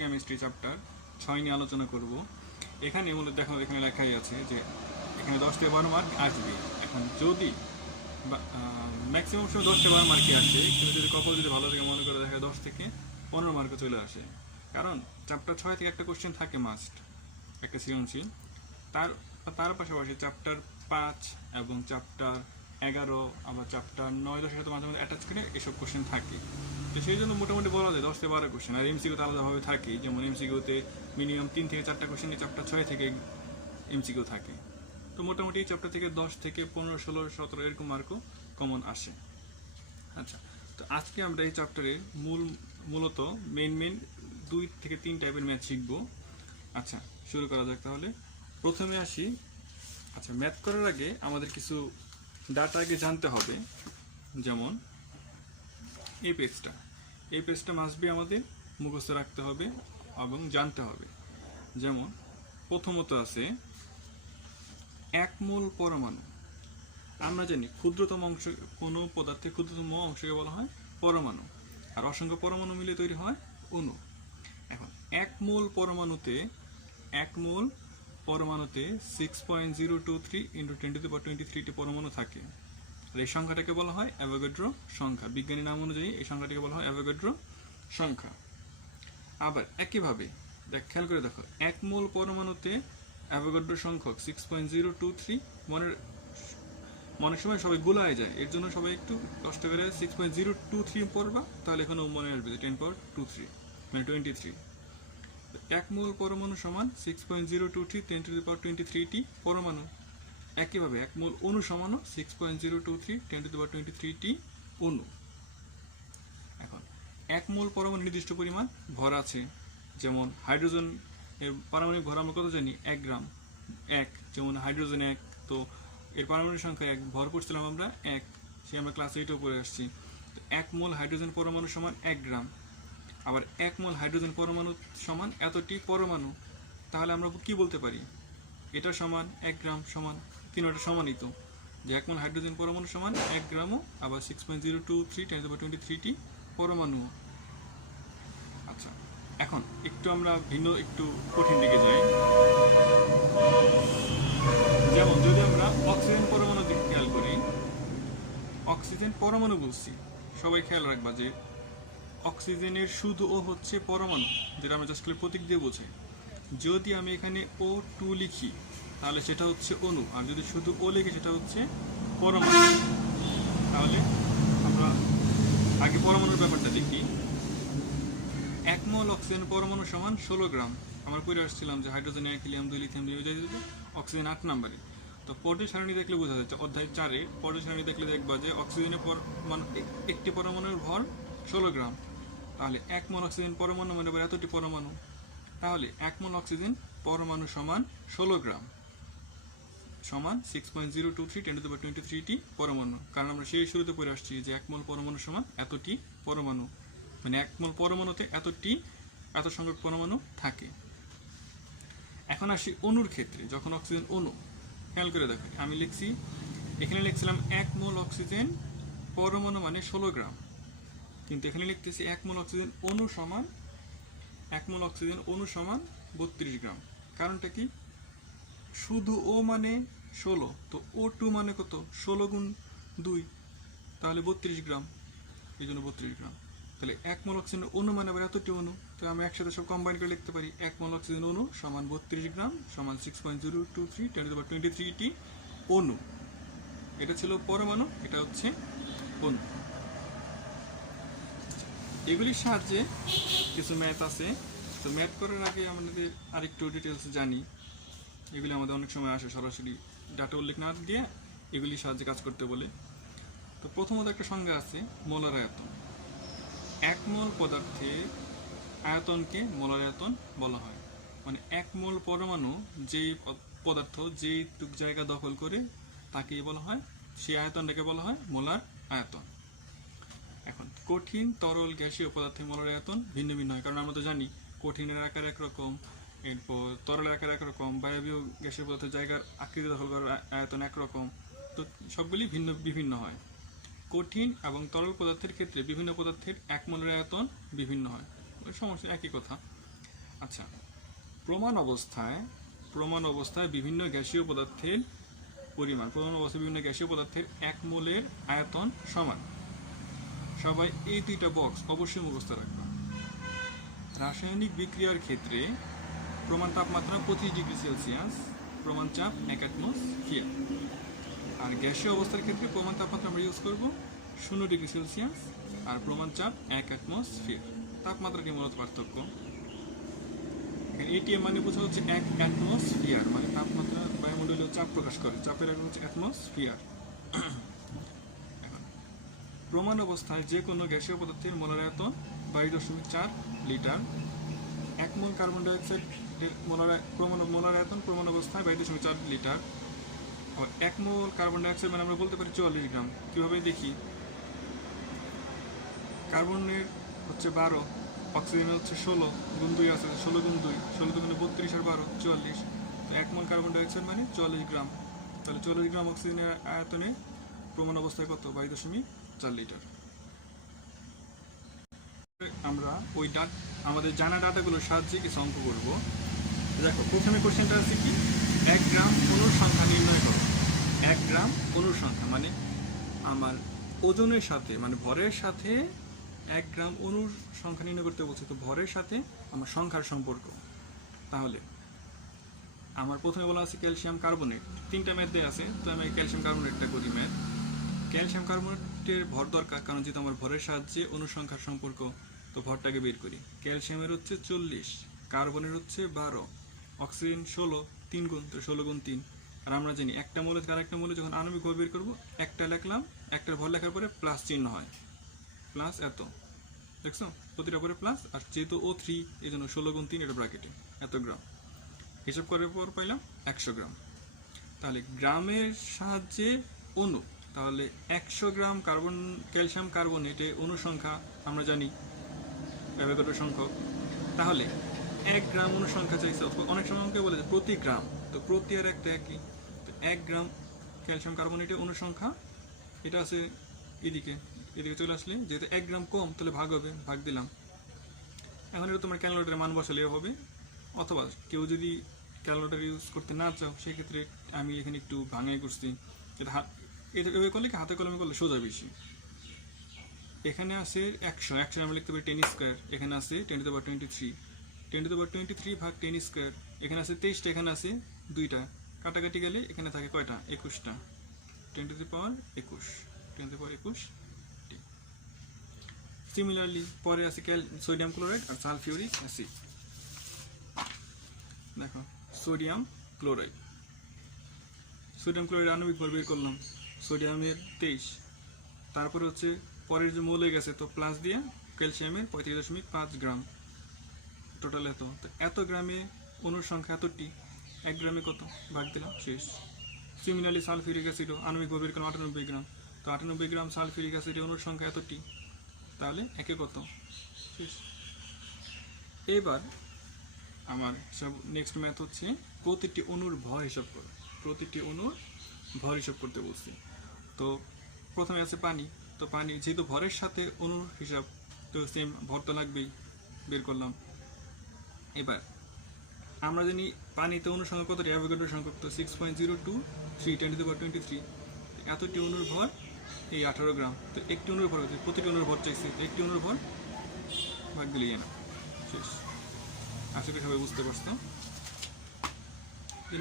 Chemistry chapter 6 নিয়ে আলোচনা করব। এখানে মূলত দেখো এখানে লেখাই আছে যে এখানে 10 থেকে 12 মার্ক আসবে। এখন যদি ম্যাক্সিমাম সময় 10 থেকে 12 মার্কই আসে, কিন্তু যদি কপাল যদি ভালো থেকে মনে করে দেখা 10 থেকে 15 মার্কে চলে আসে, কারণ চ্যাপ্টার 6 থেকে একটা কোশ্চেন থাকে মাস্ট, একটা সৃজনশীল। তার তার পাশাপাশি চ্যাপ্টার 5 এবং চ্যাপ্টার 11 আবার চ্যাপ্টার 9-10 সাথে মাঝে মাঝে অ্যাটাচ করে এসব কোশ্চেন থাকে। তো সেই জন্য মোটামুটি বলা যায় 10 থেকে 12 কোশ্চেন। আর এমসিকিউতে আলাদাভাবে থাকে, যেমন এমসিকিউতে মিনিমাম 3 থেকে 4টা কোশ্চেন চ্যাপ্টার 6 থেকে এমসিকিউ থাকে। তো মোটামুটি চ্যাপ্টার থেকে 10 থেকে 15, 16, 17 এরকম মার্কও কমন আসে। আচ্ছা, তো আজকে আমরা এই চ্যাপ্টারে মূলত মেন 2 থেকে 3 টাইপের ম্যাথ শিখবো। আচ্ছা, শুরু করা যাক তাহলে। প্রথমে আসি, আচ্ছা ম্যাথ করার আগে আমাদের কিছু ডাটা আগে জানতে হবে। যেমন এই পেজটা মাস্ট বি আমাদের মুখস্থ রাখতে হবে এবং জানতে হবে। যেমন প্রথমত আছে 1 মোল পরমাণু। আমরা জানি ক্ষুদ্রতম অংশ, কোনো পদার্থের ক্ষুদ্রতম অংশকে বলা হয় পরমাণু, আর অসংখ্য পরমাণু মিলে তৈরি হয় অণু। এখন 1 মোল পরমাণুতে 6.023 × 10⁻23টি পরমাণু থাকে। আর এই সংখ্যাটাকে বলা হয় অ্যাভোগাড্রো সংখ্যা। বিজ্ঞানী নাম অনুযায়ী এই সংখ্যাটাকে বলা হয় অ্যাভোগাড্রো সংখ্যা। আবার একইভাবে খেয়াল করে দেখো, 1 মোল পরমাণুতে অ্যাভোগাড্রো সংখ্যক 6.023। মনের সময় সবাই গুলায় যায়, এর জন্য সবাই একটু কষ্ট করে 6.023 পড়বা, তাহলে এখানে মনে আসবে যে 10⁻23 মানে 23। 1 মোল পরমাণু সমান 6.023 10⁻23টি পরমাণু। একইভাবে 1 মোল অণু সমান 6.023 10⁻23টি অণু। এখন 1 মোল পরমাণু নির্দিষ্ট পরিমাণ ভর আছে। যেমন হাইড্রোজেন এর পারমাণবিক ভর আমরা কত জানি? 1 গ্রাম। 1 যেমন হাইড্রোজেন 1, তো এর পারমাণবিক সংখ্যা 1, ভর করছিলাম আমরা 1, সে আমরা ক্লাস 8-এও পড়ে আসছি। তো 1 মোল হাইড্রোজেন পরমাণু সমান 1 গ্রাম। আবার 1 মোল হাইড্রোজেন পরমাণু সমান এতটি পরমাণু। তাহলে আমরা কি বলতে পারি? এটা সমান 1 গ্রাম সমান, তিনটা সমানই তো, যে 1 মোল হাইড্রোজেন পরমাণু সমান 1 গ্রামও, আবার 6.023 10⁻23টি পরমাণু। আচ্ছা, এখন একটু আমরা একটু কঠিন দিকে যাই। যেমন যদি আমরা অক্সিজেন পরমাণু দিকে খেয়াল করি, অক্সিজেন পরমাণু বলছি, সবাই খেয়াল রাখবা যে অক্সিজেনের শুধু ও হচ্ছে পরমাণু, যেটা আমরা জাস্ট প্রতীক দিয়ে বোঝাই। যদি আমি এখানে O2 লিখি তাহলে সেটা হচ্ছে অণু, আর যদি শুধু ও লিখি সেটা হচ্ছে পরমাণু। তাহলে আমরা আগে পরমাণুর ব্যাপারটা দেখি। 1 মোল অক্সিজেন পরমাণু সমান 16 গ্রাম। আমরা পড়ে আসছিলাম যে হাইড্রোজেন 1, হিলিয়াম 2, লিথিয়াম 2, অক্সিজেন 8 নম্বরে। তো পর্যায় সারণী দেখলে বোঝা যাচ্ছে, অধ্যায় 4-এ পর্যায় সারণী দেখলে দেখবা যে অক্সিজেনের একটি পরমাণুর ভর 16 গ্রাম। তাহলে 1 মোল অক্সিজেন পরমাণু মানে এতটি পরমাণু। তাহলে 1 মোল অক্সিজেন পরমাণু সমান 16 গ্রাম সমান 6.023 10⁻23টি পরমাণু। কারণ আমরা সেই শুরুতে পড়ে আসছি যে 1 মোল পরমাণু সমান এতটি পরমাণু, মানে 1 মোল পরমাণুতে এত সংখ্যক পরমাণু থাকে। এখন আসি অণুর ক্ষেত্রে। যখন অক্সিজেন অণু, খেয়াল করে দেখো, আমি এখানে লিখছিলাম 1 মোল অক্সিজেন পরমাণু মানে 16 গ্রাম, কিন্তু এখানে লিখতেছি 1 মোল অক্সিজেন অণু সমান 32 গ্রাম। কারণটা কি? শুধু ও মানে 16, তো O2 মানে কত? 16 গুণ 2, তাহলে 32 গ্রাম, এই জন্য 32 গ্রাম। তাহলে 1 মোল অক্সিজেন অণু মানে আবার এতটি অণু, তো আমরা একসাথে সব কম্বাইন করে লিখতে পারি 1 মোল অক্সিজেন অণু সমান 32 গ্রাম সমান 6.023 10⁻23টি অণু। এটা ছিল পরমাণু, এটা হচ্ছে অণু। এগুলির সাহায্যে কিছু ম্যাথ আছে। তো ম্যাথ করার আগে আমাদের আরেকটু ডিটেলস জানি। এগুলি আমাদের অনেক সময় আসে সরাসরি ডাটা উল্লেখ না দিয়ে এগুলির সাহায্যে কাজ করতে বলে। তো প্রথমত একটা সংজ্ঞা আছে মোলার আয়তন। 1 মোল পদার্থের আয়তনকে মোলার আয়তন বলা হয়। মানে 1 মোল পরমাণু যেই পদার্থ যেইটুক জায়গা দখল করে তাকেই বলা হয়, সেই আয়তনটাকে বলা হয় মোলার আয়তন। এখন কঠিন, তরল, গ্যাসীয় পদার্থের মোলার আয়তন ভিন্ন ভিন্ন হয়। কারণ আমরা তো জানি কঠিনের আকার একরকম, এরপর তরলের আকার একরকম, বায়বীয় গ্যাসীয় পদার্থের জায়গার আকৃতি দখল করার আয়তন একরকম, তো সবগুলি বিভিন্ন হয়। কঠিন এবং তরল পদার্থের ক্ষেত্রে বিভিন্ন পদার্থের 1 মোলের আয়তন বিভিন্ন হয়, সমস্যা একই কথা। আচ্ছা, প্রমাণ অবস্থায় বিভিন্ন গ্যাসীয় পদার্থের পরিমাণ, প্রমাণ অবস্থায় বিভিন্ন গ্যাসীয় পদার্থের 1 মোলের আয়তন সমান। সবাই এই দুইটা বক্স অবশ্যই মুখস্থ রাখবে। রাসায়নিক বিক্রিয়ার ক্ষেত্রে প্রমাণ তাপমাত্রা 25 ডিগ্রি সেলসিয়াস, প্রমাণ চাপ 1 অ্যাটমসফিয়ার। আর গ্যাসীয় অবস্থার ক্ষেত্রে প্রমাণ তাপমাত্রা আমরা ইউজ করব 0 ডিগ্রি সেলসিয়াস আর প্রমাণ চাপ 1 অ্যাটমসফিয়ার। তাপমাত্রাকে মূলত পার্থক্য। এটিএম মানে বোঝা হচ্ছে 1 অ্যাটমসফিয়ার, মানে তাপমাত্রা বায়ুমণ্ডলীয় চাপ প্রকাশ করে, চাপের একক হচ্ছে অ্যাটমসফিয়ার। প্রমাণ অবস্থায় যে কোনো গ্যাসীয় পদার্থের মোলার আয়তন 22.4 লিটার। 1 মোল কার্বন ডাইঅক্সাইড মোলার আয়তন প্রমাণ অবস্থায় 22.4 লিটার। 1 মোল কার্বন ডাইঅক্সাইড মানে আমরা বলতে পারি 44 গ্রাম। কিভাবে দেখি, কার্বনের হচ্ছে 12, অক্সিজেনের হচ্ছে 16, গুণ 2 আছে, 16 গুণ 2, 16 গুণে 32 আর 12 44। তো 1 মোল কার্বন ডাইঅক্সাইড মানে 44 গ্রাম। তাহলে 44 গ্রাম অক্সিজেনের আয়তনে প্রমাণ অবস্থায় কত? 22.4 লিটার। আমরা ওই আমাদের জানা ডাটাগুলোর সাহায্যে কিছু অঙ্ক করব। দেখো, প্রথমে কোশ্চেনটা আছে কি, 1 গ্রাম অণুর সংখ্যা নির্ণয় করো। 1 গ্রাম অণুর সংখ্যা মানে আমার ওজনের সাথে, মানে ভরের সাথে 1 গ্রাম অণুর সংখ্যা নির্ণয় করতে বলছে। তো ভরের সাথে আমার সংখ্যার সম্পর্ক। তাহলে আমার প্রথমে বলা আছে ক্যালসিয়াম কার্বনেট, 3টা ম্যাথ দেওয়া আছে। তো আমি ক্যালসিয়াম কার্বনেটটা করি ম্যাথ। ক্যালসিয়াম কার্বনেটের ভর দরকার, কারণ যেহেতু আমার ভরের সাহায্যে অণুর সংখ্যার সম্পর্ক, তো ভরটাকে বের করি। ক্যালসিয়ামের হচ্ছে 40, কার্বনের হচ্ছে 12, অক্সিজেন 16, 3 গুণ, তো 16 গুণ 3। আর আমরা জানি একটা মৌলের আর একটা মৌলে যখন আণবিক ভর বের করবো, একটা লিখলাম, একটার ভর লেখার পরে প্লাস চিহ্ন হয়, প্লাস এত, দেখছো প্রতিটা পরে প্লাস। আর যেহেতু O3 এই জন্য 16 গুণ 3 এটা ব্র্যাকেটে, এত গ্রাম। হিসাব করার পর পাইলাম 100 গ্রাম। তাহলে গ্রামের সাহায্যে অণু, তাহলে 100 গ্রাম ক্যালসিয়াম কার্বনেটে অণু সংখ্যা আমরা জানি অ্যাভোগাড্রো সংখ্যক। তাহলে 1 গ্রাম অণু সংখ্যা চাইছে, অনেক সময় আমাকে বলে প্রতি গ্রাম, তো প্রতি আর একটা একই। তো 1 গ্রাম ক্যালসিয়াম কার্বনেটে অণু সংখ্যা, এটা আছে এদিকে চলে আসলে, যেহেতু 1 গ্রাম কম তাহলে ভাগ হবে, ভাগ দিলাম। এখন এটা তোমার ক্যালকুলেটরের মান বসালে হবে, অথবা কেউ যদি ক্যালকুলেটর ইউজ করতে না চাও সেক্ষেত্রে আমি এখানে একটু ভাঙাই করছি। এটা এভাবে করলে কি হাতে কলমে করলে সোজা বেশি। এখানে আছে 100 আমরা লিখতে পারি 10 স্কোয়ার, এখানে আছে 10⁻23, 10⁻23 ভাগ 10 স্কোয়ার। এখানে আছে 23টা, এখানে আছে 2টা, কাটাকাটি গেলে এখানে থাকে কয়টা? 21টা। 10⁻21। সিমিলারলি পরে আছে সোডিয়াম ক্লোরাইড আর সালফিউরিক অ্যাসিড। দেখো, সোডিয়াম ক্লোরাইড আণবিক ভর বের করলাম, সোডিয়ামের 23, তারপরে হচ্ছে পরের যে মৌলে গেছে তো প্লাস দিয়ে ক্যালসিয়ামের 35.5 গ্রাম, টোটাল এত। তো এত গ্রামে অণুর সংখ্যা এতটি, 1 গ্রামে কত? ভাগ দিলাম, শেষ। সিমিলারলি সালফিউরিক অ্যাসিডও আণবিক ভর বের করলাম 98 গ্রাম, তো 98 গ্রাম সালফিউরিক অ্যাসিডের অণুর সংখ্যা এতটি, তাহলে একে কত? শেষ। এবার আমার সব নেক্সট ম্যাথ হচ্ছে প্রতিটি অণুর ভর হিসাব করো। প্রতিটি অণুর ভর হিসাব করতে বলছি। তো প্রথমে আছে পানি, তো পানি যেহেতু ভরের সাথে অণুর হিসাব, তো সেম ভর তো লাগবেই, বের করলাম। এবার আমরা জানি পানিতে অণুর সংখ্যা কত? অ্যাভোগাড্রো সংখ্যক, তো 6.023 10⁻23। এতটি অণুর ভর এই 18 গ্রাম। তো একটি অণুর ভর, প্রতিটি অণুর ভর চাইছে, তো একটি অণুর ভর ভাগ দিলেই না, শেষ। আশা করি সবাই বুঝতে পারছো।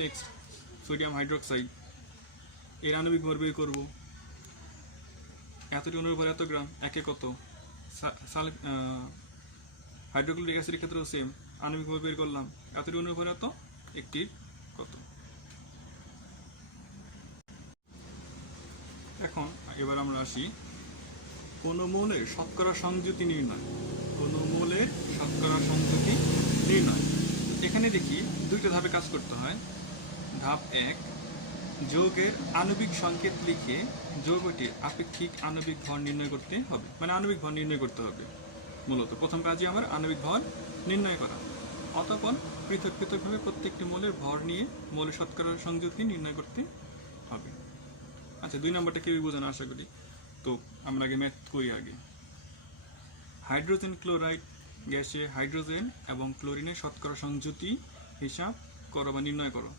নেক্সট সোডিয়াম হাইড্রোক্সাইড, এর আণবিক ভর বের করবো। এতটি অণুর ভর এত গ্রাম, একে কত? হাইড্রোক্লোরিক অ্যাসিডের ক্ষেত্রেও সেম, আণবিক ভর বের করলাম, এতটি অণুর ভর এত, একটির কত? এখন এবার আমরা আসি কোন মৌলের শতকরা সংযুতি নির্ণয়। কোন মৌলের শতকরা সংযুতি নির্ণয়, এখানে দেখি 2টা ধাপে কাজ করতে হয়। ধাপ 1, যৌগের আণবিক সংকেত লিখে যৌগটির আপেক্ষিক আণবিক ভর নির্ণয় করতে হবে, মানে আণবিক ভর নির্ণয় করতে হবে। মূলত প্রথম কাজই আমার আণবিক ভর নির্ণয় করা। অতঃপর পৃথক পৃথকভাবে প্রত্যেকটি মৌলের ভর নিয়ে মৌলের শতকরা সংযুতি নির্ণয় করতে হবে। আচ্ছা, 2 নম্বরটা কেউই বোঝে না আশা করি, তো আমরা আগে ম্যাথ করি। আগে হাইড্রোজেন ক্লোরাইড গ্যাসে হাইড্রোজেন এবং ক্লোরিনের শতকরা সংযুতি হিসাব করো বা নির্ণয় করো।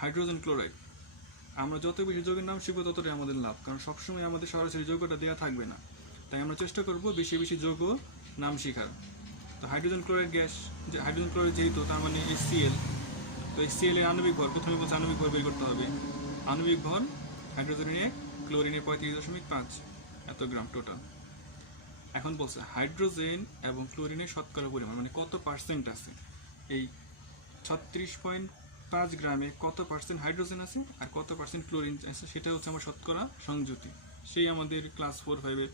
হাইড্রোজেন ক্লোরাইড, আমরা যত বেশি যৌগের নাম শিখবো ততটাই আমাদের লাভ, কারণ সবসময় আমাদের সরাসরি যৌগটা দেওয়া থাকবে না, তাই আমরা চেষ্টা করব বেশি বেশি যৌগ নাম শেখার। তো হাইড্রোজেন ক্লোরাইড গ্যাস, যে হাইড্রোজেন ক্লোরাইড যেহেতু তার মানে HCl, তো HCl এর আণবিক ভর, প্রথমে বলছে আণবিক ভর বের করতে হবে। আণবিক ভর হাইড্রোজেনের ক্লোরিনের 35.5 এত গ্রাম টোটাল। এখন বলছে হাইড্রোজেন এবং ক্লোরিনের শতকরা পরিমাণ, মানে কত পার্সেন্ট আছে, এই 36.5 গ্রামে কত পার্সেন্ট হাইড্রোজেন আছে আর কত পার্সেন্ট ক্লোরিন আছে, সেটা হচ্ছে আমার শতকরা সংযুতি। সেই আমাদের ক্লাস 4-5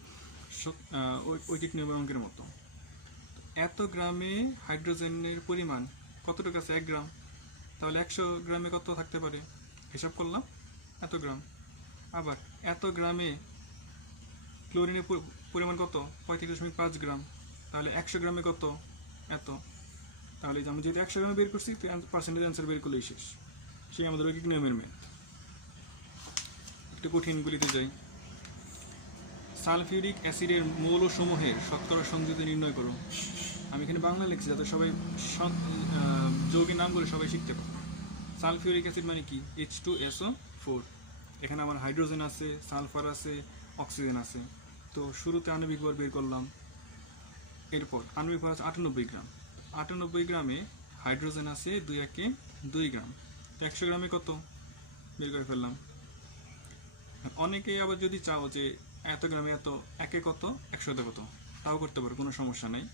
ঐকিক নিয়মের অঙ্কের মতো। এত গ্রামে হাইড্রোজেনের পরিমাণ কতটুকু আছে? 1 গ্রাম। তাহলে 100 গ্রামে কত থাকতে পারে? হিসাব করলাম এত গ্রাম। আবার এত গ্রামে ক্লোরিনের পরিমাণ কত? 35.5 গ্রাম। তাহলে 100 গ্রামে কত? এত। তাহলে আমি যদি 100 গ্রামে বের করছি, পার্সেন্টেজ অ্যান্সার বের করলেই শেষ। সেই আমাদের ঐকিক নিয়মের ম্যাথ। একটু কঠিনগুলিতে যাই। সালফিউরিক অ্যাসিডের মৌলসমূহের শতকরা সংযুতি নির্ণয় করো। আমি এখানে বাংলা লিখছি যাতে সবাই যৌগের নামগুলো সবাই শিখতে পারে। সালফিউরিক অ্যাসিড মানে কি? H2SO4। এখানে আমার হাইড্রোজেন আছে, সালফার আছে, অক্সিজেন আছে। তো শুরুতে আণবিক ভর বের করলাম। এরপর আণবিক ভর আছে 98 গ্রাম। 98 গ্রামে হাইড্রোজেন আছে 2 গ্রাম। তো 100 গ্রামে কত? বের করে ফেললাম। অনেকেই আবার যদি চাও যে এত গ্রামে এত, একে কত, 100তে কত, তাও করতে পারো, কোনো সমস্যা নাই।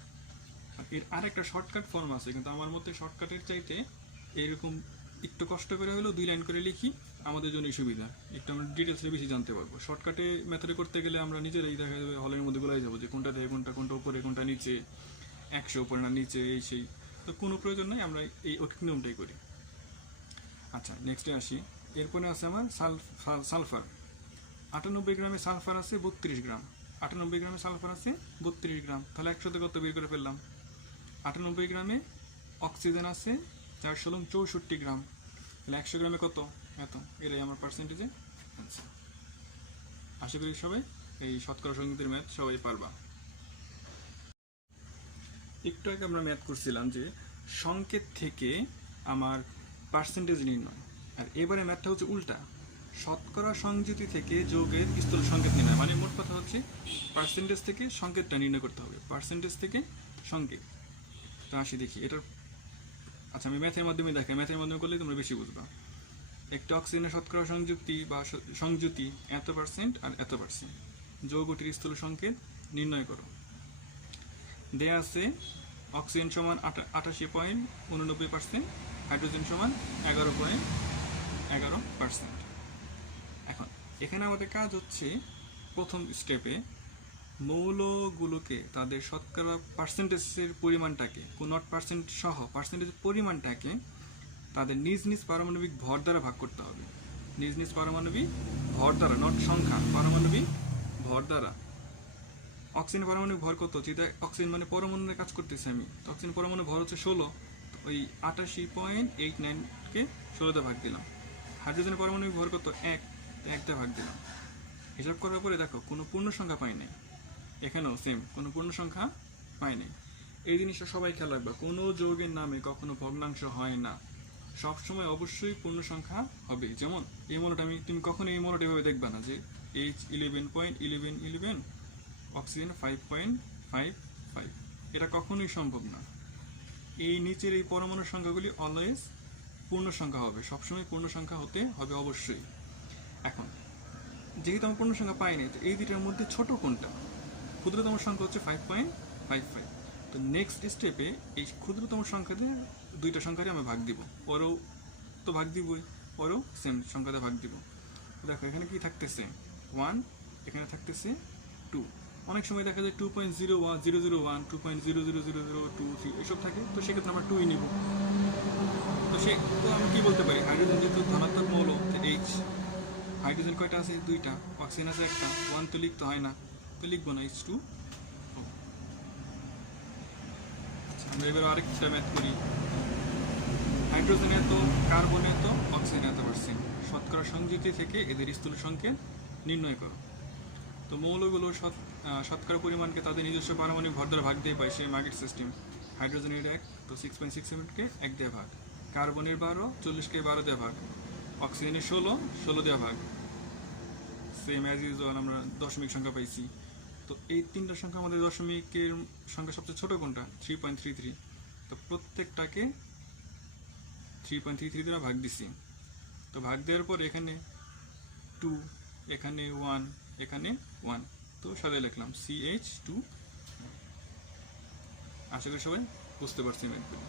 এর আরেকটা শর্টকাট ফর্ম আছে, কিন্তু আমার মতে শর্টকাটের চাইতে এরকম একটু কষ্ট করে হলেও 2 লাইন করে লিখি আমাদের জন্যই সুবিধা, একটু আমরা ডিটেলসে বেশি জানতে পারবো। শর্টকাটে মেথডে করতে গেলে আমরা নিজেরাই দেখা যাবে হলের মধ্যে গোলাই যাবো যে কোনটা থেকে কোনটা উপরে কোনটা নিচে, 100 উপরে না নিচে, এই সেই। তো কোনো প্রয়োজন নাই, আমরা এই ঐকিক নিয়মটাই করি। আচ্ছা, নেক্সটে আসি। এরপরে আছে আমার সালফার। 98 গ্রামে সালফার আছে 32 গ্রাম। 98 গ্রামে সালফার আছে 32 গ্রাম। তাহলে 100তে কত বের করে ফেললাম? 98 গ্রামে অক্সিজেন আছে 464 গ্রাম। তাহলে 100 গ্রামে কত? এত। এটাই আমার পার্সেন্টেজে আনসার। আশা করি সবাই এই শতকরা সংযুতির ম্যাথ সবাই পারবা। একটু আগে আমরা ম্যাথ করছিলাম যে সংকেত থেকে আমার পার্সেন্টেজ নির্ণয়, আর এবারে ম্যাথটা হচ্ছে উল্টা। শতকরা সংযুতি থেকে যৌগের স্থূল সংকেত নির্ণয়, মানে মোট কথা হচ্ছে পার্সেন্টেজ থেকে সংকেতটা নির্ণয় করতে হবে, পার্সেন্টেজ থেকে সংকেত। তো আসি দেখি এটার। আচ্ছা, আমি ম্যাথের মাধ্যমে দেখাই, ম্যাথের মাধ্যমে করলে তোমরা বেশি বুঝবা। একটা অক্সিজেনের শতকরা সংযুক্তি বা সংযুতি এত পার্সেন্ট আর এত পার্সেন্ট, যৌগটির স্থূল সংকেত নির্ণয় করো। দেয়া আছে অক্সিজেন সমান 88.89%, হাইড্রোজেন সমান 11.11%। এখন এখানে আমাদের কাজ হচ্ছে প্রথম স্টেপে মৌলগুলোকে তাদের শতকরা পার্সেন্টেজের পরিমাণটাকে, নট পার্সেন্ট সহ পার্সেন্টেজের পরিমাণটাকে তাদের নিজ নিজ পারমাণবিক ভর দ্বারা ভাগ করতে হবে। নিজ নিজ পারমাণবিক ভর দ্বারা, নট সংখ্যা, পারমাণবিক ভর দ্বারা। অক্সিজেন পারমাণবিক ভর কত? যেটা অক্সিজেন মানে পরমাণুর কাজ করতেছে আমি, তো অক্সিজেন পরমাণু ভর হচ্ছে 16, ওই 88.89কে 16তে ভাগ দিলাম। হাইড্রোজেনের পারমাণবিক ভর কত? 1তে ভাগ দিলাম। হিসাব করার পরে দেখো কোনো পূর্ণ সংখ্যা পাই নাই। এখানেও সেম, কোনো পূর্ণ সংখ্যা পাই নাই। এই জিনিসটা সবাই খেয়াল রাখবা, কোনো যৌগের নামে কখনো ভগ্নাংশ হয় না, সবসময় অবশ্যই পূর্ণ সংখ্যা হবে। যেমন এই মনোটা তুমি কখনো এই মনোটা এভাবে দেখবা না যে H11.1111, অক্সিজেন 5.55, এটা কখনোই সম্ভব না। এই নিচের এই পরমাণুর সংখ্যাগুলি অলওয়েজ পূর্ণ সংখ্যা হবে, সবসময় পূর্ণ সংখ্যা হতে হবে অবশ্যই। এখন যেহেতু আমার পূর্ণ সংখ্যা পাইনি, তো এই দুইটার মধ্যে ছোট কোনটা? ক্ষুদ্রতম সংখ্যা হচ্ছে 5.55। তো নেক্সট স্টেপে এই ক্ষুদ্রতম সংখ্যাতে দুইটা সংখ্যারে আমি ভাগ দিব, ওরও তো ভাগ দিবই, ওরও সেম সংখ্যাতে ভাগ দিব। দেখো এখানে কি থাকতেছে? 1, এখানে থাকতেছে 2। অনেক সময় দেখা যায় 2.001, 2.00002 এসব থাকে, তো সেক্ষেত্রে আমরা 2ই নিব। তো আমি কি বলতে পারি? হাইড্রোজেন যেহেতু ধনাত্মক মৌল, H, হাইড্রোজেন কয়টা আছে? 2টা, অক্সিজেন আছে 1টা, 1 তো লিখতে হয় না, তো লিখবো না, H2। আমরা এবার আরেকটা ম্যাথ করি। হাইড্রোজেন এত, কার্বন এত, অক্সিজেন এত পার্সেন্ট, শতকরা সংযুতি থেকে এদের স্থূল সংকেত নির্ণয় করো। তো মৌলগুলো শতকরা পরিমাণকে তাদের নিজস্ব পারমাণবিক ভর দ্বারা ভাগ দিয়ে পাই, সেই মার্কেট সিস্টেম। হাইড্রোজেনের 1, তো 6.67কে 1 দিয়ে ভাগ, কার্বনের 12, 40কে 12 দিয়ে ভাগ, অক্সিজেনের 16 দিয়ে ভাগ। সেম অ্যাজ ইউজুয়াল আমরা দশমিক সংখ্যা পাইছি। তো এই তিনটা সংখ্যা আমাদের দশমিকের সংখ্যা সবচেয়ে ছোট কোনটা? 3.33। তো প্রত্যেকটাকে 3.33 দ্বারা ভাগ দিছি। তো ভাগ দেওয়ার পর এখানে 2, এখানে 1, এখানে 1, তো সাথে লিখলাম CH2। আশা করি সবাই বুঝতে পারছেন একদম।